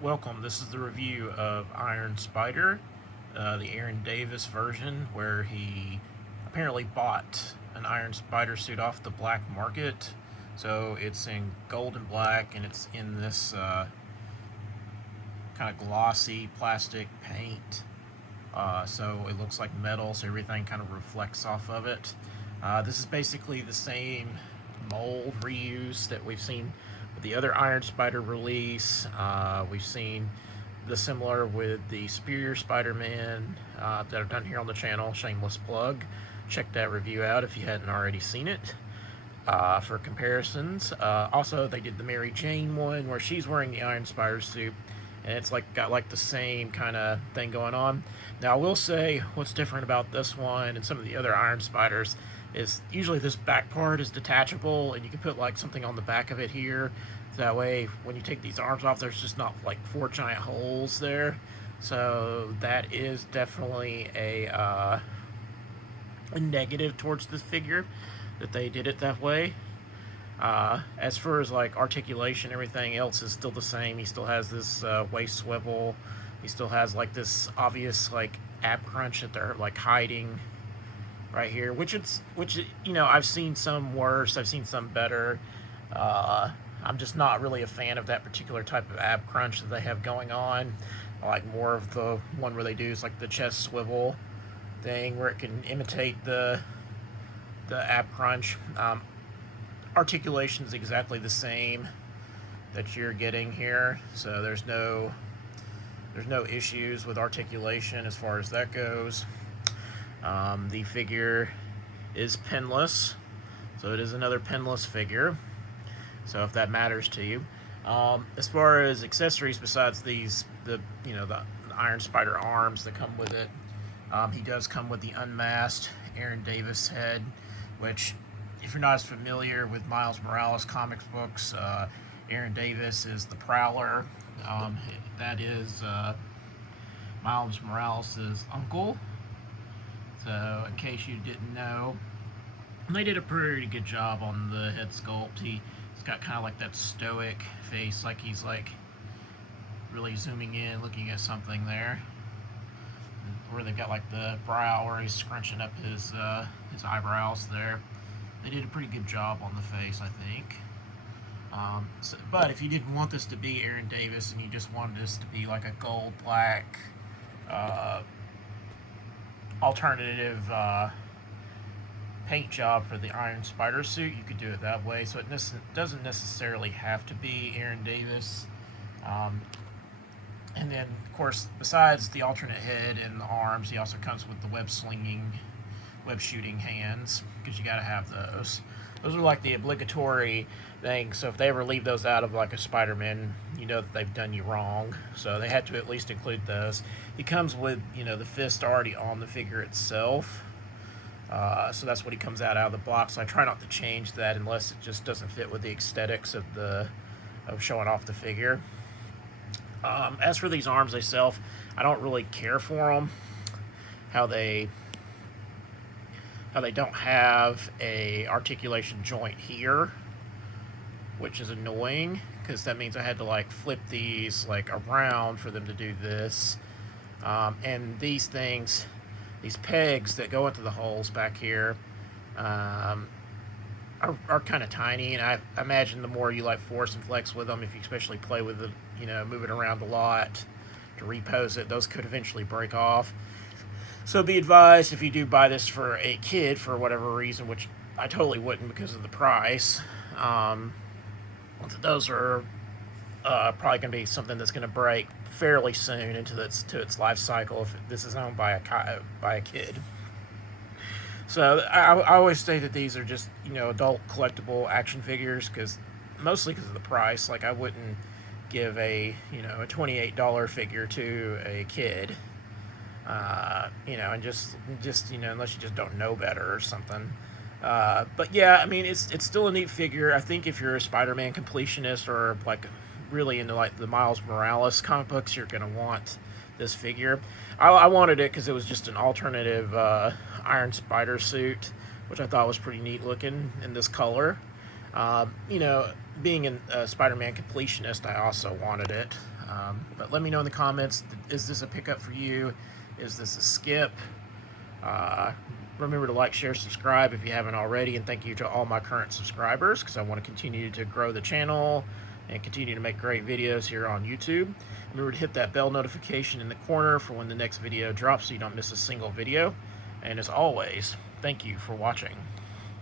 Welcome. This is the review of Iron Spider, the Aaron Davis version, where he apparently bought an Iron Spider suit off the black market. So it's in gold and black, and it's in this kind of glossy plastic paint. So it looks like metal, so everything kind of reflects off of it. This is basically the same mold reuse that we've seen with the other Iron Spider release. We've seen the similar with the Superior Spider-Man that I've done here on the channel. Shameless plug. Check that review out if you hadn't already seen it. For comparisons. Also, they did the Mary Jane one where she's wearing the Iron Spider suit, and it's like got like the same kind of thing going on. Now, I will say what's different about this one and some of the other Iron Spiders is usually this back part is detachable, and you can put like something on the back of it here. So that way, when you take these arms off, there's just not like 4 giant holes there. So that is definitely a negative towards this figure that they did it that way. As far as like articulation, everything else is still the same. He still has this waist swivel. He still has like this obvious like ab crunch that they're like hiding right here, which I've seen some worse. I've seen some better. I'm just not really a fan of that particular type of ab crunch that they have going on. I like more of the one where they do is like the chest swivel thing where it can imitate the ab crunch. Articulation is exactly the same that you're getting here, so there's no issues with articulation as far as that goes. The figure is pinless, so it is another pinless figure. So if that matters to you, as far as accessories besides the Iron Spider arms that come with it, he does come with the unmasked Aaron Davis head, which, if you're not as familiar with Miles Morales comics books, Aaron Davis is the Prowler. That is Miles Morales' uncle. So, in case you didn't know, they did a pretty good job on the head sculpt. He's got kind of like that stoic face, like he's like really zooming in, looking at something there. Where they've got like the brow where he's scrunching up his eyebrows there. They did a pretty good job on the face, I think. But if you didn't want this to be Aaron Davis and you just wanted this to be like a gold black alternative paint job for the Iron Spider suit, you could do it that way. So it doesn't necessarily have to be Aaron Davis. And then, of course, besides the alternate head and the arms, he also comes with the web shooting hands, because you got to have those. Those are like the obligatory thing. So if they ever leave those out of like a Spider-Man, you know that they've done you wrong. So they had to at least include those. He comes with the fist already on the figure itself. So that's what he comes out of the box. So I try not to change that unless it just doesn't fit with the aesthetics of showing off the figure. As for these arms themselves, I don't really care for them. How they don't have a articulation joint here, which is annoying because that means I had to like flip these like around for them to do this. And these things, these pegs that go into the holes back here, are kind of tiny, and I imagine the more you like force and flex with them, if you especially play with it, move it around a lot to repose it, those could eventually break off. So be advised, if you do buy this for a kid for whatever reason, which I totally wouldn't because of the price, those are probably going to be something that's going to break fairly soon into its life cycle if this is owned by a kid. So I always say that these are just adult collectible action figures mostly because of the price. Like I wouldn't give a $28 figure to a kid, and just unless you just don't know better or something. But yeah, I mean it's still a neat figure. I think if you're a Spider-Man completionist or like really into like the Miles Morales comic books, you're gonna want this figure. I wanted it because it was just an alternative Iron Spider suit, which I thought was pretty neat looking in this color. You know, being a Spider-Man completionist, I also wanted it. But let me know in the comments, is this a pickup for you? Is this a skip? Uh, Remember to like, share, subscribe if you haven't already, and thank you to all my current subscribers, because I want to continue to grow the channel and continue to make great videos here on YouTube. Remember to hit that bell notification in the corner for when the next video drops so you don't miss a single video. And as always, thank you for watching.